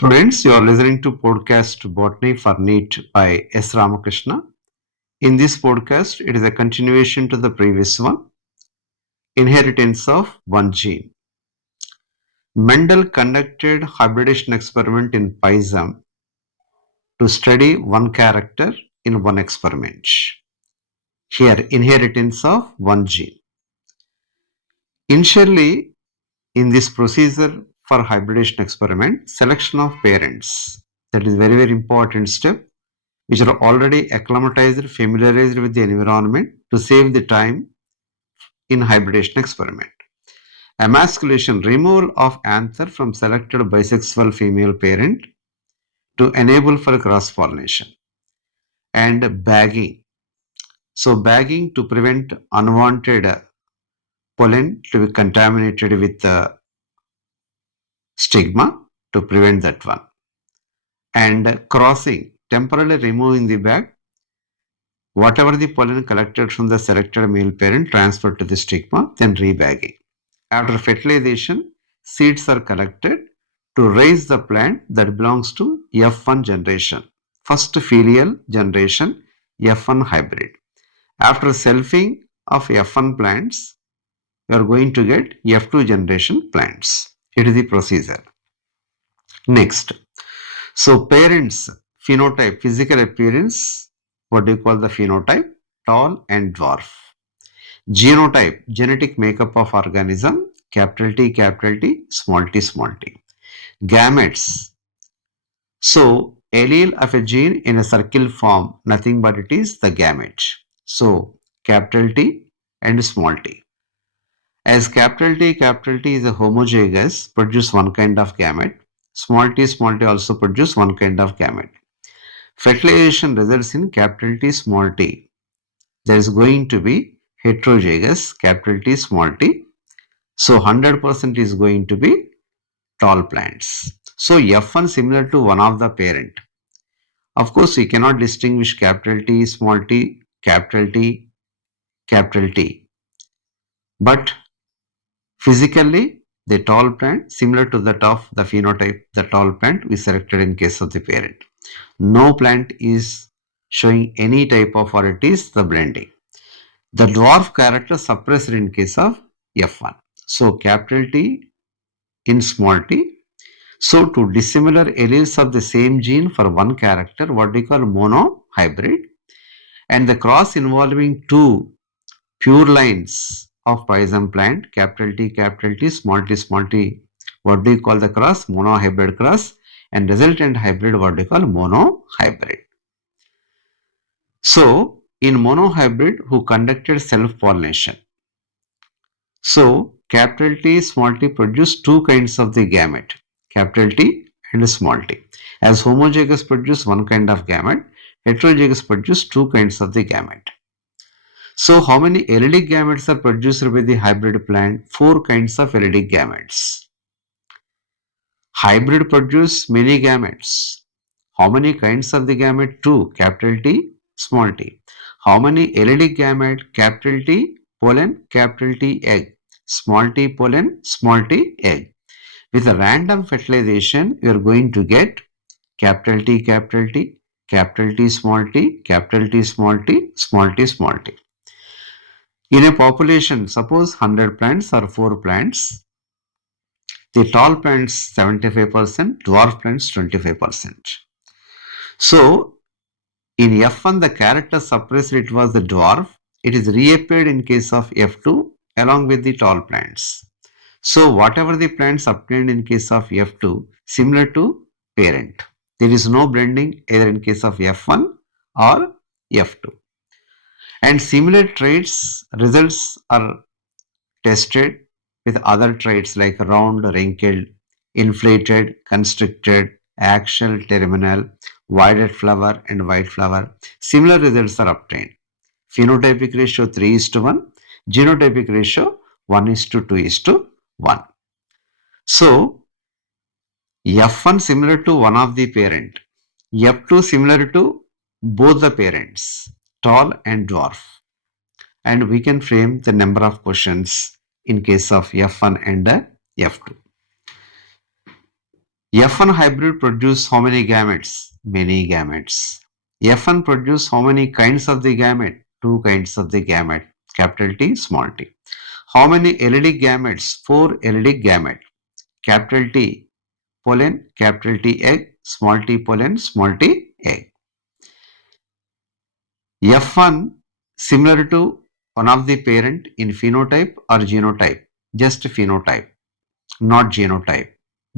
Students, you are listening to podcast Botany for NEET by S. Ramakrishna. In this podcast, it is a continuation to the previous one, Inheritance of One Gene. Mendel conducted hybridization experiment in Pisum to study one character in one experiment. Here, inheritance of one gene. Initially, in this procedure for hybridization experiment, selection of parents. That is very, very important step, which are already acclimatized, familiarized with the environment to save the time in hybridization experiment. Emasculation, removal of anther from selected bisexual female parent to enable for cross-pollination. And bagging. So bagging to prevent unwanted pollen to be contaminated with the stigma to prevent that one. And crossing, temporarily removing the bag. Whatever the pollen collected from the selected male parent transferred to the stigma, then rebagging. After fertilization, seeds are collected to raise the plant that belongs to F1 generation, first filial generation F1 hybrid. After selfing of F1 plants, you are going to get F2 generation plants. It is the procedure. Next, so parents phenotype, physical appearance, what do you call the phenotype? Tall and dwarf. Genotype, genetic makeup of organism, capital T, small t. Gametes. So, allele of a gene in a circle form, nothing but it is the gamete. So, capital T and small t. As capital T is a homozygous, produce one kind of gamete. Small t also produce one kind of gamete. Fertilization results in capital T, small t. There is going to be heterozygous, capital T, small t. So 100% is going to be tall plants. So F1 similar to one of the parent. Of course, we cannot distinguish capital T, small t, capital T, capital T. But physically, the tall plant similar to that of the phenotype, the tall plant we selected in case of the parent. No plant is showing any type of, or it is the blending. The dwarf character suppressed in case of F1. So capital T in small t. So two dissimilar alleles of the same gene for one character, what we call monohybrid, and the cross involving two pure lines of Pisum plant, capital T, small t, what we call the cross? Monohybrid cross, and resultant hybrid, what we call monohybrid. So, in monohybrid who conducted self-pollination. So, capital T, small t produce two kinds of the gamete, capital T and small t. As homozygous produce one kind of gamete, heterozygous produce two kinds of the gamete. So, how many allelic gametes are produced by the hybrid plant? Four kinds of allelic gametes. Hybrid produce many gametes. How many kinds of the gamete? Two, capital T, small t. How many allelic gamete? Capital T, pollen, capital T, egg. Small t, pollen, small t, egg. With a random fertilization, you are going to get capital T, capital T, small t, capital T, small t, small t. In a population, suppose 100 plants or 4 plants, the tall plants 75%, dwarf plants 25%. So, in F1, the character suppressed, it was the dwarf. It is reappeared in case of F2 along with the tall plants. So, whatever the plants obtained in case of F2, similar to parent. There is no blending either in case of F1 or F2. And similar traits, results are tested with other traits like round, wrinkled, inflated, constricted, axial, terminal, violet flower and white flower. Similar results are obtained. Phenotypic ratio 3:1, genotypic ratio 1:2:1. So, F1 similar to one of the parent, F2 similar to both the parents, tall and dwarf. And we can frame the number of questions in case of F1 and F2. F1 hybrid produce how many gametes? Many gametes. F1 produce how many kinds of the gamete? Two kinds of the gamete. Capital T, small t. How many allelic gametes? Four allelic gamete. Capital T, pollen, capital T, egg, small t, pollen, small t, egg. F1 similar to one of the parent in phenotype or genotype, just phenotype, not genotype,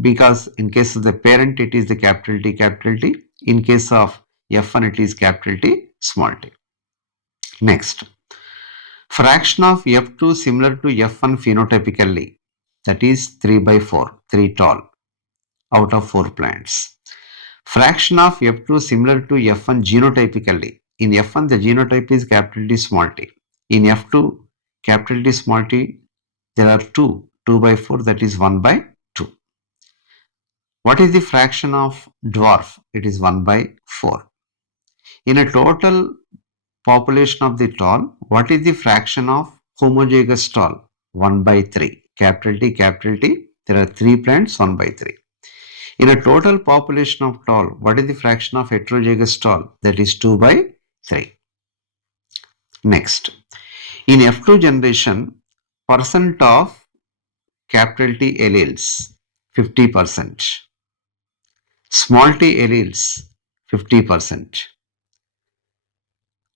because in case of the parent it is the capital T, capital T. In case of F1 it is capital T, small t. Next, fraction of F2 similar to F1 phenotypically, that is 3 by 4, 3 tall out of 4 plants. Fraction of F2 similar to F1 genotypically. In F1 the genotype is capital T, small t. In F2 capital T, small t, there are 2 by 4, that is 1 by 2. What is the fraction of dwarf? It is 1 by 4. In a total population of the tall, what is the fraction of homozygous tall? 1 by 3. Capital T, capital T. There are 3 plants, 1 by 3. In a total population of tall, what is the fraction of heterozygous tall? That is 2 by 3. Next, in F2 generation, percent of capital T alleles 50%, small t alleles 50%.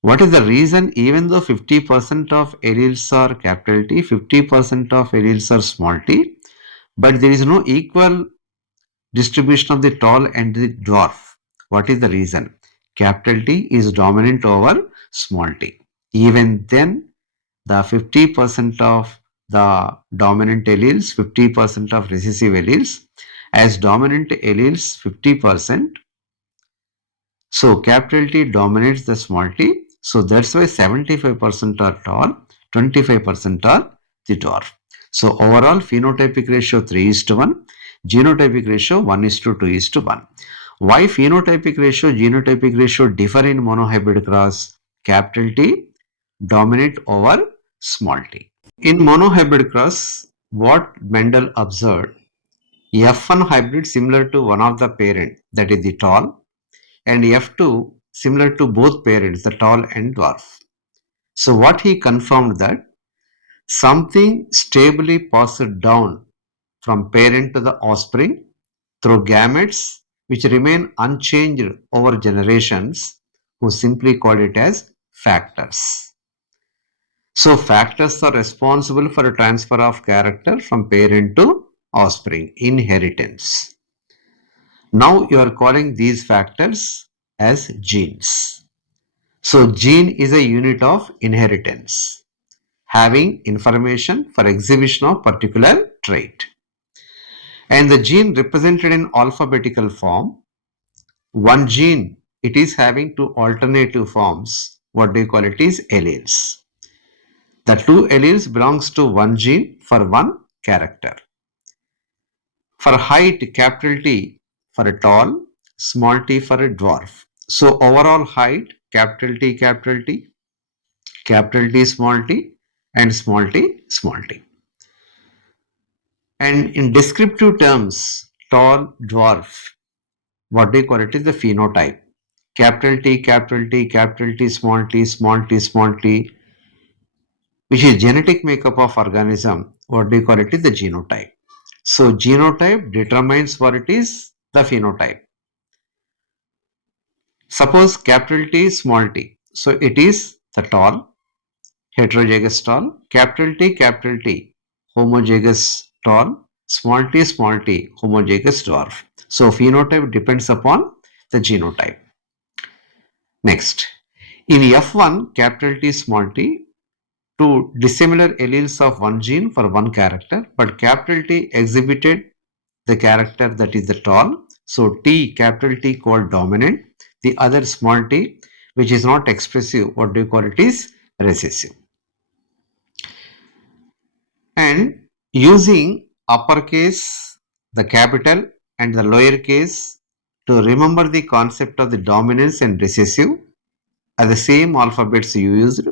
What is the reason? Even though 50% of alleles are capital T, 50% of alleles are small t, but there is no equal distribution of the tall and the dwarf. What is the reason? Capital T is dominant over small t. Even then, the 50% of the dominant alleles, 50% of recessive alleles, as dominant alleles 50%, so capital T dominates the small t. So that's why 75% are tall, 25% are the dwarf. So overall phenotypic ratio 3:1, genotypic ratio 1:2:1. Why phenotypic ratio, genotypic ratio differ in monohybrid cross? Capital T dominate over small t. In monohybrid cross, what Mendel observed, F1 hybrid similar to one of the parent, that is the tall, and F2 similar to both parents, the tall and dwarf. So what he confirmed that something stably passed down from parent to the offspring through gametes which remain unchanged over generations, who simply called it as factors. So factors are responsible for a transfer of character from parent to offspring, inheritance. Now you are calling these factors as genes. So gene is a unit of inheritance, having information for exhibition of particular trait. And the gene represented in alphabetical form, one gene, it is having two alternative forms. What do you call it? Is alleles. The two alleles belongs to one gene for one character. For height, capital T for a tall, small t for a dwarf. So overall height, capital T, capital T, capital T, small t, and small t, small t. And in descriptive terms, tall, dwarf, what do you call it? Is the phenotype. Capital T, capital T, capital T, small t, small t, small t, which is genetic makeup of organism. What do you call it? Is the genotype. So genotype determines what it is, the phenotype. Suppose capital T, small t. So it is the tall, heterozygous tall, capital T, homozygous tall, small t, homozygous dwarf. So phenotype depends upon the genotype. Next, in F1, capital T, small t, two dissimilar alleles of one gene for one character, but capital T exhibited the character that is the tall. So T, capital T called dominant, the other small t, which is not expressive, what do you call it, is recessive. And using uppercase, the capital and the lowercase to remember the concept of the dominance and recessive are the same alphabets you used.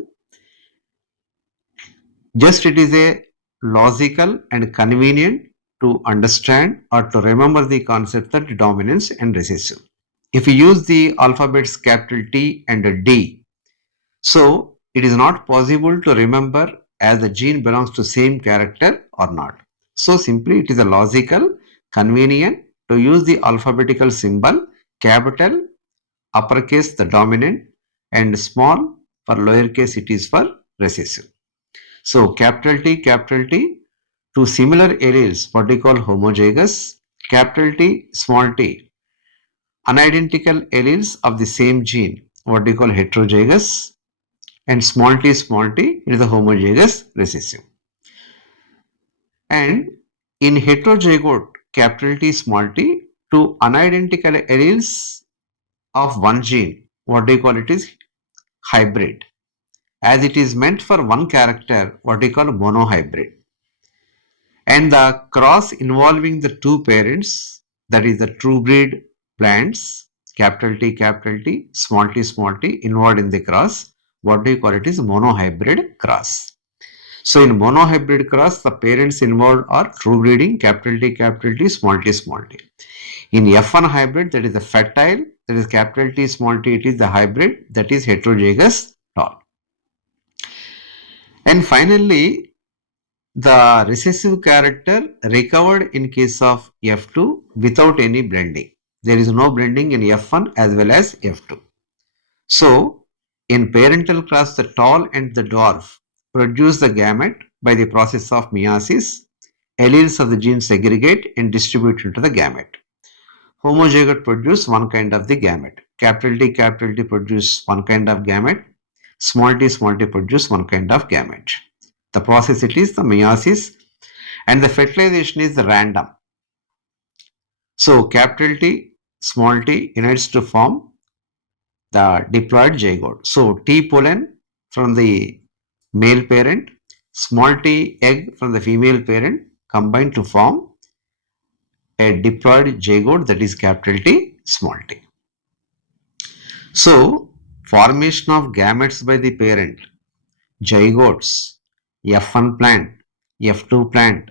Just it is a logical and convenient to understand or to remember the concept that dominance and recessive. If you use the alphabets capital T and D, so it is not possible to remember as the gene belongs to same character or not. So simply it is a logical, convenient to use the alphabetical symbol capital, uppercase the dominant and small for lowercase it is for recessive. So capital T, two similar alleles what we call homozygous, capital T, small t, unidentical alleles of the same gene what we call heterozygous, and small t it is a homozygous recessive. And in heterozygote capital T small t, two unidentical alleles of one gene what we call it is hybrid, as it is meant for one character what we call monohybrid. And the cross involving the two parents, that is the true breed plants, capital T, small t involved in the cross, what do you call it is monohybrid cross. So in monohybrid cross, the parents involved are true breeding, capital T, small t. In F1 hybrid, that is the fertile, that is capital T, small t, it is the hybrid, that is heterozygous tall. And finally, the recessive character recovered in case of F2 without any blending. There is no blending in F1 as well as F2. So, in parental cross, the tall and the dwarf produce the gamete by the process of meiosis. Alleles of the gene segregate and distribute into the gamete. Homozygote produce one kind of the gamete. Capital T produce one kind of gamete. Small t produce one kind of gamete. The process it is the meiosis, and the fertilization is the random. So capital T, small t unites to form the diploid zygote. So T pollen from the male parent, small t egg from the female parent combine to form a diploid zygote, that is capital T, small t. So formation of gametes by the parent, zygotes, F1 plant, F2 plant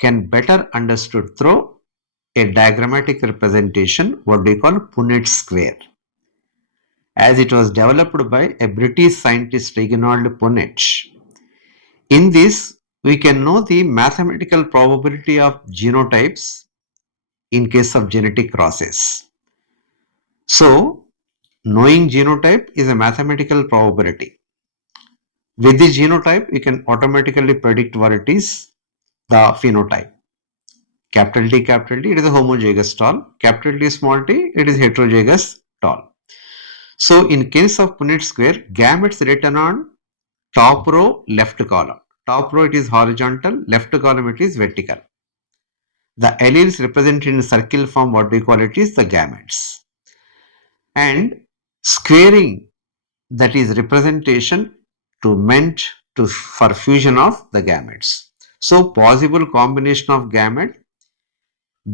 can better understood through a diagrammatic representation what we call Punnett square, as it was developed by a British scientist Reginald Punnett. In this, we can know the mathematical probability of genotypes in case of genetic crosses. So, knowing genotype is a mathematical probability. With the genotype, you can automatically predict what it is, the phenotype. Capital T, it is a homozygous tall. Capital T, small t, it is heterozygous tall. So, in case of Punnett square, gametes written on top row, left column. Top row it is horizontal, left column it is vertical. The alleles represented in circle form, what we call it is the gametes. And squaring, that is representation to meant to for fusion of the gametes. So possible combination of gamete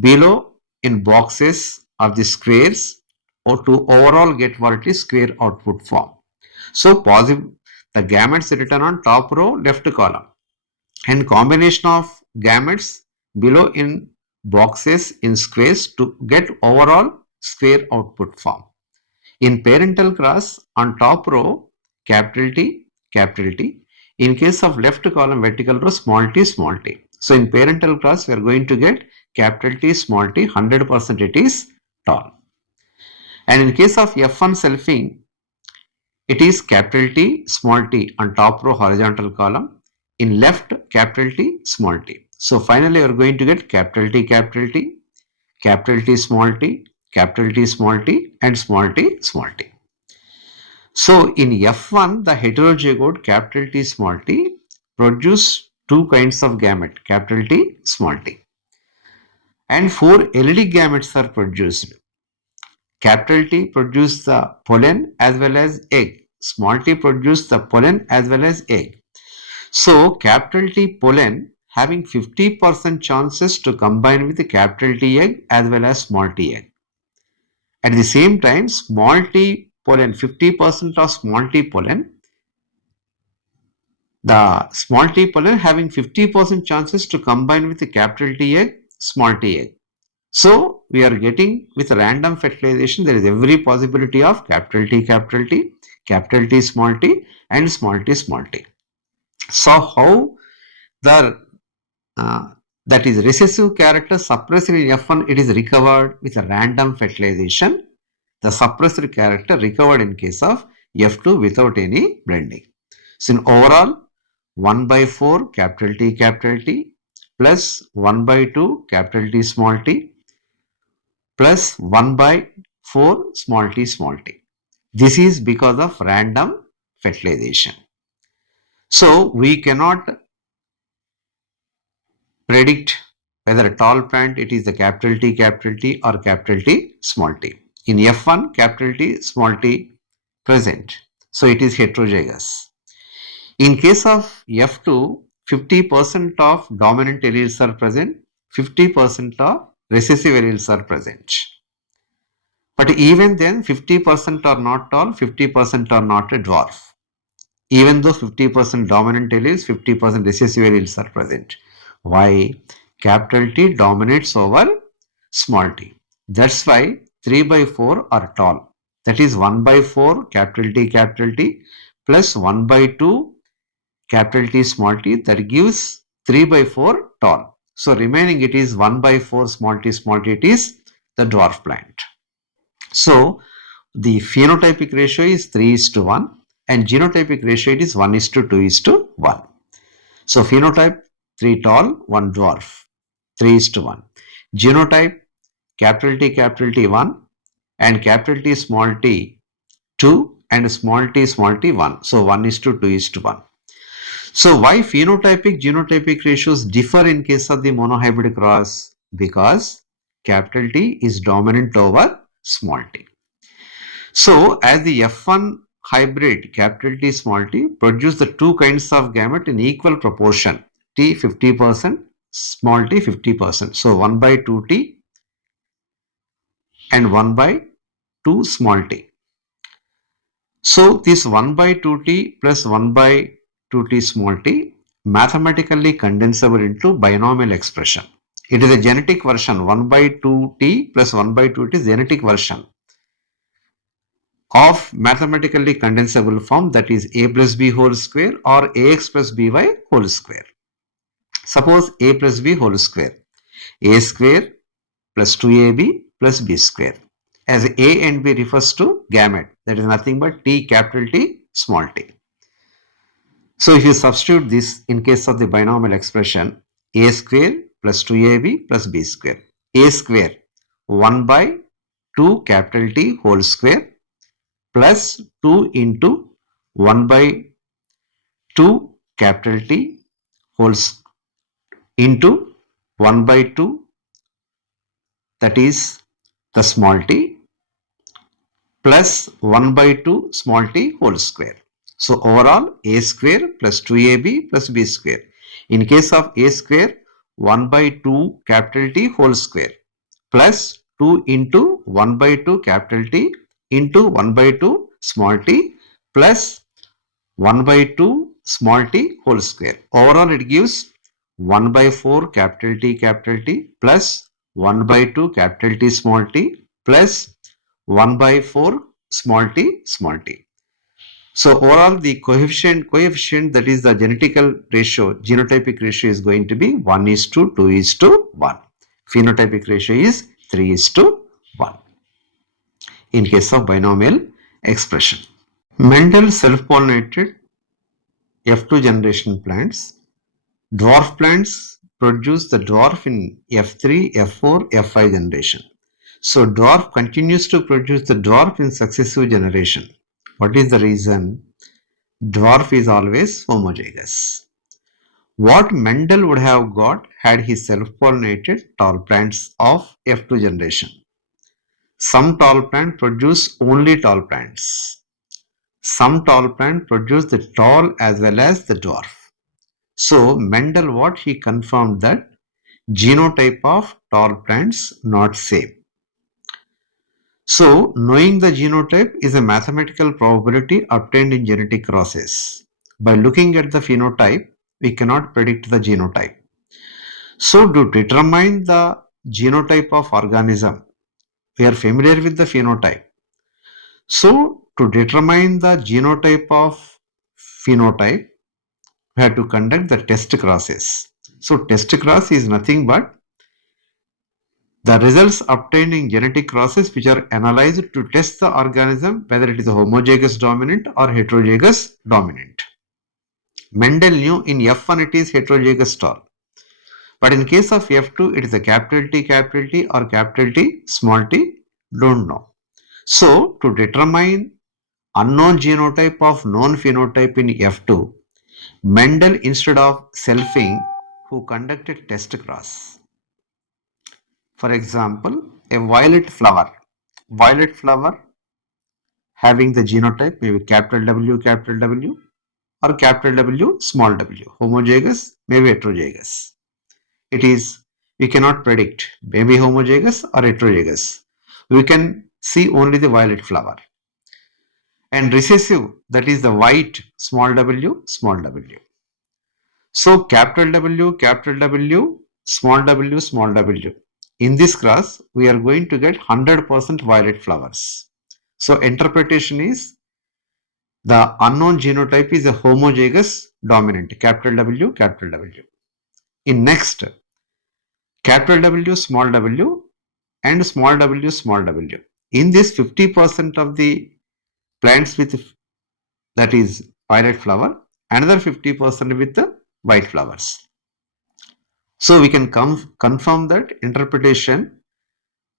below in boxes of the squares or to overall get what it is square output form. So possible the gametes written on top row, left column, and combination of gametes below in boxes in squares to get overall square output form. In parental cross, on top row capital T, in case of left column vertical row small t. So in parental cross we are going to get capital T, small t, 100% it is tall. And in case of F1 selfing, it is capital T, small t on top row horizontal column, in left capital T, small t. So finally we are going to get capital T, small t, capital T, small t, and small t. So in F1, the heterozygote capital T, small t produce two kinds of gamete, capital T, small t. And 4 allelic gametes are produced. Capital T produce the pollen as well as egg. Small t produce the pollen as well as egg. So capital T pollen having 50% chances to combine with the capital T egg as well as small t egg. At the same time, small t pollen, 50% of small t pollen, the small t pollen having 50% chances to combine with the capital T egg small t egg. So we are getting with random fertilization, there is every possibility of capital T, capital T, small t, and small t, small t. So how the that is recessive character suppressed in F1, it is recovered with a random fertilization. The suppressed character recovered in case of F2 without any blending. So in overall, 1 by 4 capital T plus 1 by 2 capital T small t plus 1 by 4 small t small t. This is because of random fertilization. So we cannot predict whether a tall plant it is the capital T or capital T small t. In F1 capital T small t present, so it is heterozygous. In case of F2, 50% of dominant alleles are present, 50% of recessive alleles are present. But even then 50% are not tall, 50% are not a dwarf. Even though 50% dominant alleles, 50% recessive alleles are present. Why? Capital T dominates over small t. That's why 3 by 4 are tall. That is 1 by 4 capital T plus 1 by 2 capital T small t, that gives 3 by 4 tall. So remaining it is 1 by 4 small t, it is the dwarf plant. So the phenotypic ratio is 3:1 and genotypic ratio it is 1:2:1. So phenotype 3 tall, 1 dwarf, 3:1. Genotype capital T 1 and capital T small t 2 and small t 1. So 1:2:1. So why phenotypic genotypic ratios differ in case of the monohybrid cross? Because capital T is dominant over small t. So as the F1 hybrid capital T small t produce the two kinds of gamete in equal proportion, T 50%, small t 50%. So 1 by 2t and 1 by 2 small t. So this 1 by 2t plus 1 by 2t small t mathematically condensable into binomial expression. It is a genetic version. 1 by 2t plus 1 by 2t is genetic version of mathematically condensable form, that is a plus b whole square or ax plus by whole square. Suppose a plus b whole square, a square plus 2ab plus b square. As a and b refers to gamete, that is nothing but t capital T small t. So if you substitute this in case of the binomial expression, a square plus 2ab plus b square, a square 1 by 2 capital T whole square plus 2 into 1 by 2 capital T whole into 1 by 2, that is the small t, plus 1 by 2 small t whole square. So overall a square plus 2ab plus b square. In case of a square, 1 by 2 capital T whole square plus 2 into 1 by 2 capital T into 1 by 2 small t plus 1 by 2 small t whole square. Overall it gives 1 by 4 capital T plus 1 by 2 capital T small t plus 1 by 4 small t small t. So overall the coefficient that is the genotypic ratio is going to be 1:2:1. Phenotypic ratio is 3:1 in case of binomial expression. Mendel self-pollinated F2 generation plants. Dwarf plants produce the dwarf in F3, F4, F5 generation. So dwarf continues to produce the dwarf in successive generation. What is the reason? Dwarf is always homozygous. What Mendel would have got had he self-pollinated tall plants of F2 generation? Some tall plant produce only tall plants. Some tall plant produce the tall as well as the dwarf. So Mendel, what he confirmed that genotype of tall plants not same. So knowing the genotype is a mathematical probability obtained in genetic crosses. By looking at the phenotype, we cannot predict the genotype. So to determine the genotype of organism, we are familiar with the phenotype. So to determine the genotype of phenotype, we have to conduct the test crosses. So test cross is nothing but the results obtained in genetic crosses which are analyzed to test the organism whether it is a homozygous dominant or heterozygous dominant. Mendel knew in F1 it is heterozygous tall. But in case of F2, it is a capital T or capital T small t, don't know. So, to determine unknown genotype of known phenotype in F2, Mendel instead of selfing, who conducted test cross. For example, a violet flower having the genotype maybe capital W or capital W, small w, homozygous, maybe heterozygous. It is, we cannot predict maybe homozygous or heterozygous. We can see only the violet flower. And recessive, that is the white, small w, small w. So capital W, small w, small w. In this cross, we are going to get 100% violet flowers. So interpretation is the unknown genotype is a homozygous dominant, capital W, capital W. In next, capital W, small w, and small w, small w. In this 50% of the plants with that is violet flower, another 50% with the white flowers. So we can confirm that interpretation,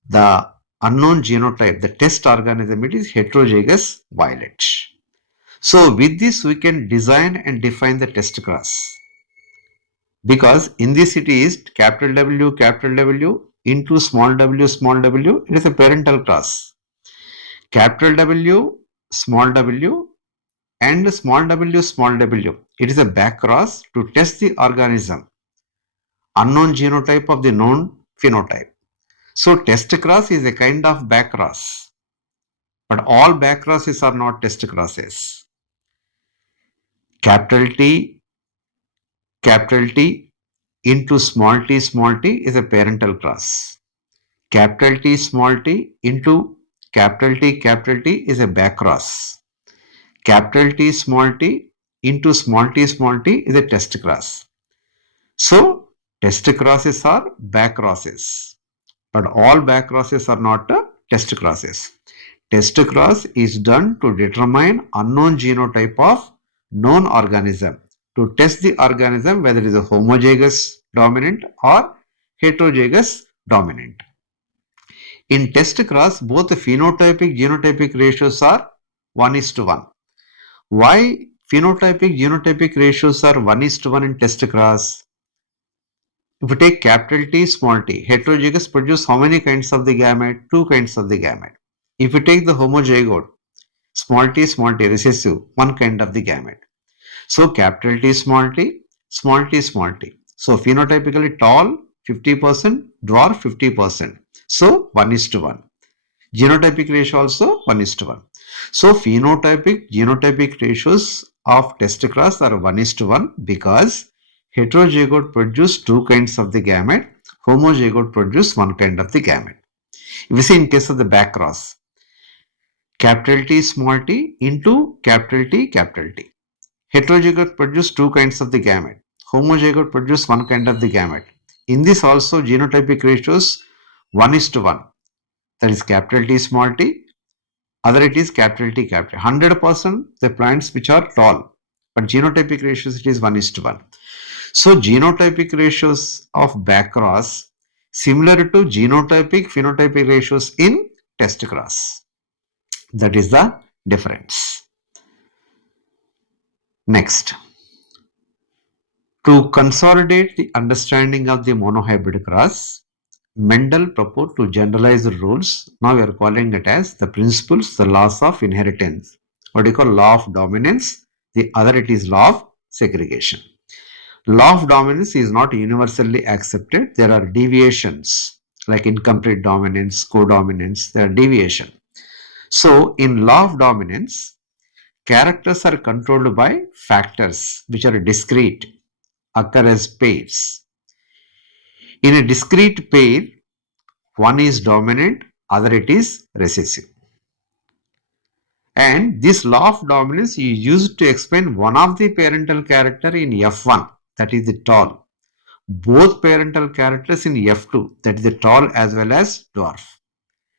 the unknown genotype, the test organism, it is heterozygous violet. So with this we can design and define the test cross. Because in this it is capital W into small w, it is a parental cross. Capital W, small w, and small w, it is a back cross to test the organism, unknown genotype of the known phenotype. So test cross is a kind of back cross, but all back crosses are not test crosses. Capital T into small t is a parental cross. Capital T small t into capital T is a back cross. Capital T small t into small t is a test cross. So test crosses are back crosses, but all back crosses are not test crosses. Test cross is done to determine unknown genotype of known organism, to test the organism whether it is a homozygous dominant or heterozygous dominant. In test cross, both the phenotypic genotypic ratios are 1:1. Why phenotypic genotypic ratios are 1:1 in test cross? If we take capital T, small t, heterozygous produce how many kinds of the gamete? 2 kinds of the gamete. If we take the homozygote, small t, recessive, 1 kind of the gamete. So capital T, small t, small t, small t. So phenotypically tall 50%, dwarf 50%. So 1:1. Genotypic ratio also 1:1. So phenotypic genotypic ratios of test cross are 1:1 because heterozygote produce 2 kinds of the gamete, homozygote produce 1 kind of the gamete. If you see in case of the back cross, capital T small t into capital T. Heterozygote produce 2 kinds of the gamete, homozygote produce 1 kind of the gamete. In this also genotypic ratios 1:1, that is capital T small t, other it is capital T. 100% the plants which are tall, but genotypic ratios it is 1:1. So genotypic ratios of back cross similar to genotypic phenotypic ratios in test cross. That is the difference. Next, to consolidate the understanding of the monohybrid cross, Mendel proposed to generalize the rules. Now we are calling it as the principles, the laws of inheritance. What do you call law of dominance? The other it is law of segregation. Law of dominance is not universally accepted. There are deviations like incomplete dominance, codominance, there are deviation. So in law of dominance, characters are controlled by factors which are discrete, occur as pairs. In a discrete pair, one is dominant, other it is recessive. And this law of dominance is used to explain one of the parental character in F1, that is the tall. Both parental characters in F2, that is the tall as well as dwarf.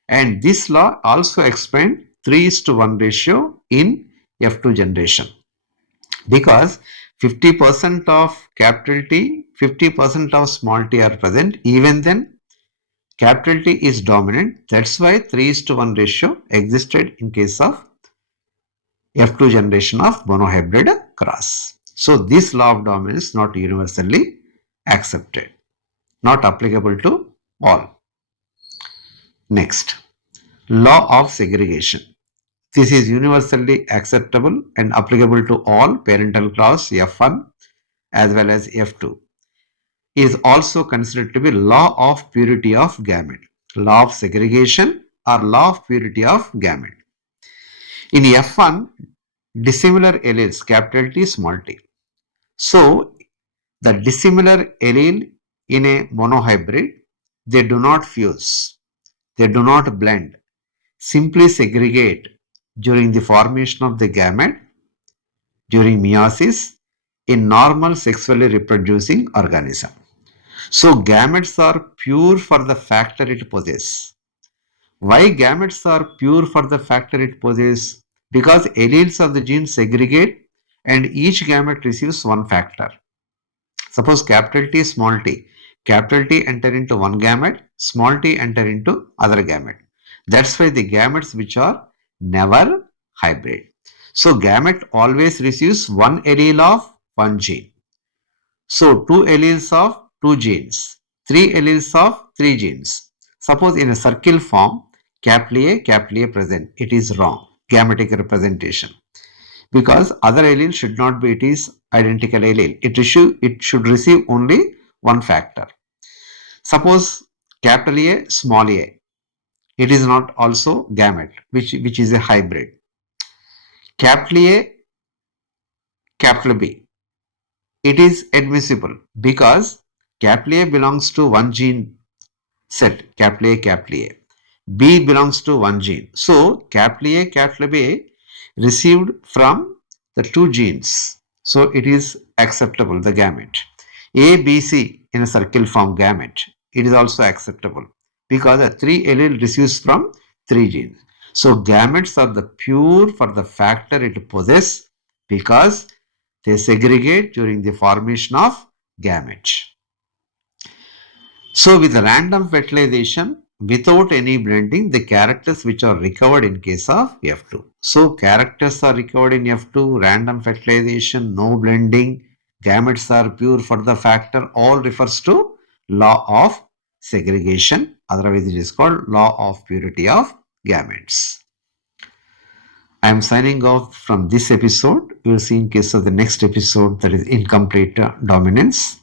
And this law also explains 3:1 ratio in F2 generation. Because 50% of capital T, 50% of small t are present, even then capital T is dominant. That's why 3:1 ratio existed in case of F2 generation of monohybrid cross. So this law of dominance is not universally accepted, not applicable to all. Next, law of segregation. This is universally acceptable and applicable to all parental class F1 as well as F2. Is also considered to be law of purity of gamete, law of segregation or law of purity of gamete. In F1, dissimilar alleles, capital T, small t. So, the dissimilar allele in a monohybrid, they do not fuse, they do not blend, simply segregate during the formation of the gamete during meiosis in normal sexually reproducing organism. So gametes are pure for the factor it possesses. Why gametes are pure for the factor it possesses? Because alleles of the gene segregate and each gamete receives one factor. Suppose capital T, small t. Capital T enter into one gamete, small t enter into other gamete. That's why the gametes which are never hybrid. So gamete always receives one allele of one gene. So, two alleles of two genes, three alleles of three genes. Suppose in a circle form, capital A present. It is wrong. Gametic representation. Because other allele should not be, it is identical allele. It should receive only one factor. Suppose capital A, small a. It is not also gamete, which is a hybrid. Capital A, capital B. It is admissible because capital A belongs to one gene set, capital A. B belongs to one gene. So, capital A, capital B received from the two genes. So, it is acceptable, the gamete. A, B, C in a circle form gamete, it is also acceptable because the three allele receives from three genes. So, gametes are the pure for the factor it possesses because they segregate during the formation of gamete. So with random fertilization, without any blending, the characters which are recovered in case of F2. So characters are recovered in F2, random fertilization, no blending, gametes are pure for the factor, all refers to law of segregation. Otherwise it is called law of purity of gametes. I am signing off from this episode. We will see in case of the next episode, that is incomplete dominance.